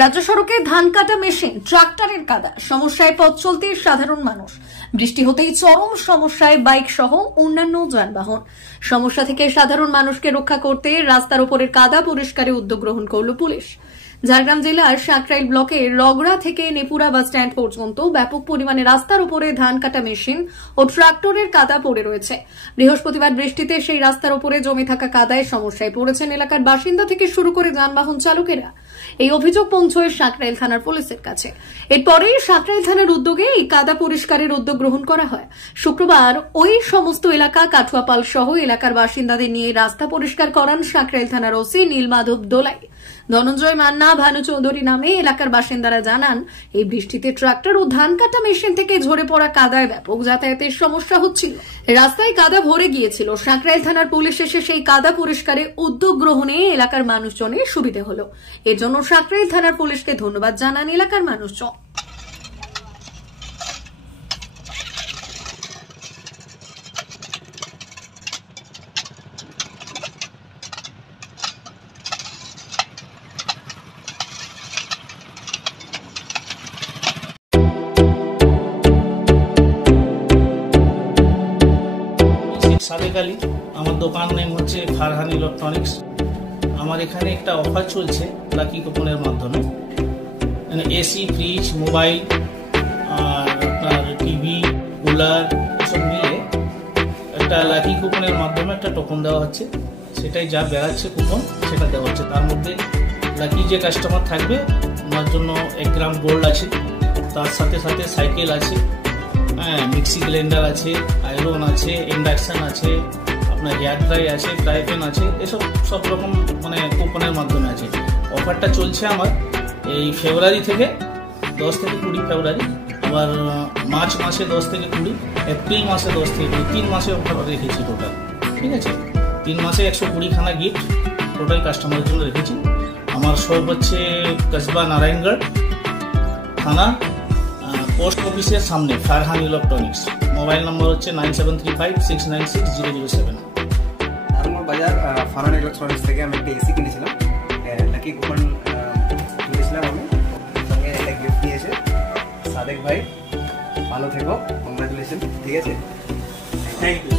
রাজ্য সড়কে ধান কাটা মেশিন, ট্রাক্টরের কাদা, সমস্যায় পথ চলতে সাধারণ মানুষ। বৃষ্টি হতেই চরম সমস্যায় বাইক সহ অন্যান্য যানবাহন। সমস্যা থেকে সাধারণ মানুষকে রক্ষা করতে রাস্তার উপরের কাদা পরিষ্কারে উদ্যোগ গ্রহণ করল পুলিশ। ঝাড়গ্রাম জেলার সাকরাইল ব্লকের রগড়া থেকে নেপুরা বাস স্ট্যান্ড পর্যন্ত ব্যাপক পরিমাণে রাস্তার উপরে ধান কাটা মেশিন ও ট্রাক্টরের কাদা পড়ে রয়েছে। বৃহস্পতিবার বৃষ্টিতে সেই রাস্তার উপরে জমে থাকা কাদায় সমস্যায় পড়েছেন এলাকার বাসিন্দা থেকে শুরু করে যানবাহন চালকেরা। এই অভিযোগ পৌঁছয় সাকরাইল থানার পুলিশের কাছে। এরপরেই সাকরাইল থানার উদ্যোগে এই কাদা পরিষ্কারের উদ্যোগ গ্রহণ করা হয়। শুক্রবার ওই সমস্ত এলাকা কাঠুয়াপাল সহ এলাকার বাসিন্দাদের নিয়ে রাস্তা পরিষ্কার করান সাকরাইল থানার ওসি নীলমাধব দোলাই। ধনঞ্জয় মান্না, ভানু চৌধুরী নামে এলাকার বাসিন্দারা জানান, এই বৃষ্টিতে ট্রাক্টর ও ধান কাটা মেশিন থেকে ঝরে পড়া কাদায় ব্যাপক যাতায়াতের সমস্যা হচ্ছিল। রাস্তায় কাদা ভরে গিয়েছিল। সাকরাইল থানার পুলিশ এসে সেই কাদা পরিষ্কারে উদ্যোগ গ্রহণে এলাকার মানুষজনের সুবিধে হলো। এর জন্য সাকরাইল থানার পুলিশকে ধন্যবাদ জানান এলাকার মানুষজন। সাদেক আলী, আমার দোকান নেম হচ্ছে ফারহান ইলেকট্রনিক্স। আমার এখানে একটা অফার চলছে লাকি কুপনের মাধ্যমে। এসি, ফ্রিজ, মোবাইল আর আপনার টিভি, কুলার সব মিলে একটা লাকি কুপনের মাধ্যমে একটা টোকন দেওয়া হচ্ছে। সেটাই যা বেড়াচ্ছে কুপন সেটা দেওয়া হচ্ছে। তার মধ্যে লাকি যে কাস্টমার থাকবে ওনার জন্য 1 গ্রাম গোল্ড আছে, তার সাথে সাথে সাইকেল আছে, মিক্সি ব্লেন্ডার আছে, আয়রন আছে, ইন্ডাকশন আছে, আপনার হেয়ার ড্রাই আছে, ফ্রাই প্যান আছে, এসব সব রকম কুপনের মাধ্যমে আছে। অফারটা চলছে আমার এই ফেব্রুয়ারি থেকে 10 থেকে 20 ফেব্রুয়ারি, আবার মার্চ মাসে 10 থেকে 20, এপ্রিল মাসে 10 থেকে 20, 3 মাসে অফার রেখেছি টোটাল। ঠিক আছে, 3 মাসে 120 খানা গিফট টোটাল কাস্টমারের জন্য রেখেছি। আমার শপ হচ্ছে কসবা নারায়ণগড় থানা, পোস্ট অফিসের সামনে, ফারহান ইলেকট্রনিক্স। মোবাইল নম্বর হচ্ছে 9735696007। নারায়ণগড় বাজার ফারহান ইলেকট্রনিক্স থেকে আমি একটা এসি কিনেছিলাম। লাকি কুপন কিনেছিলাম আমি, সঙ্গে একটা গিফট দিয়েছে সাদেক ভাই। ভালো থেকো, কংগ্রাচুলেশন। ঠিক আছে, থ্যাংক ইউ।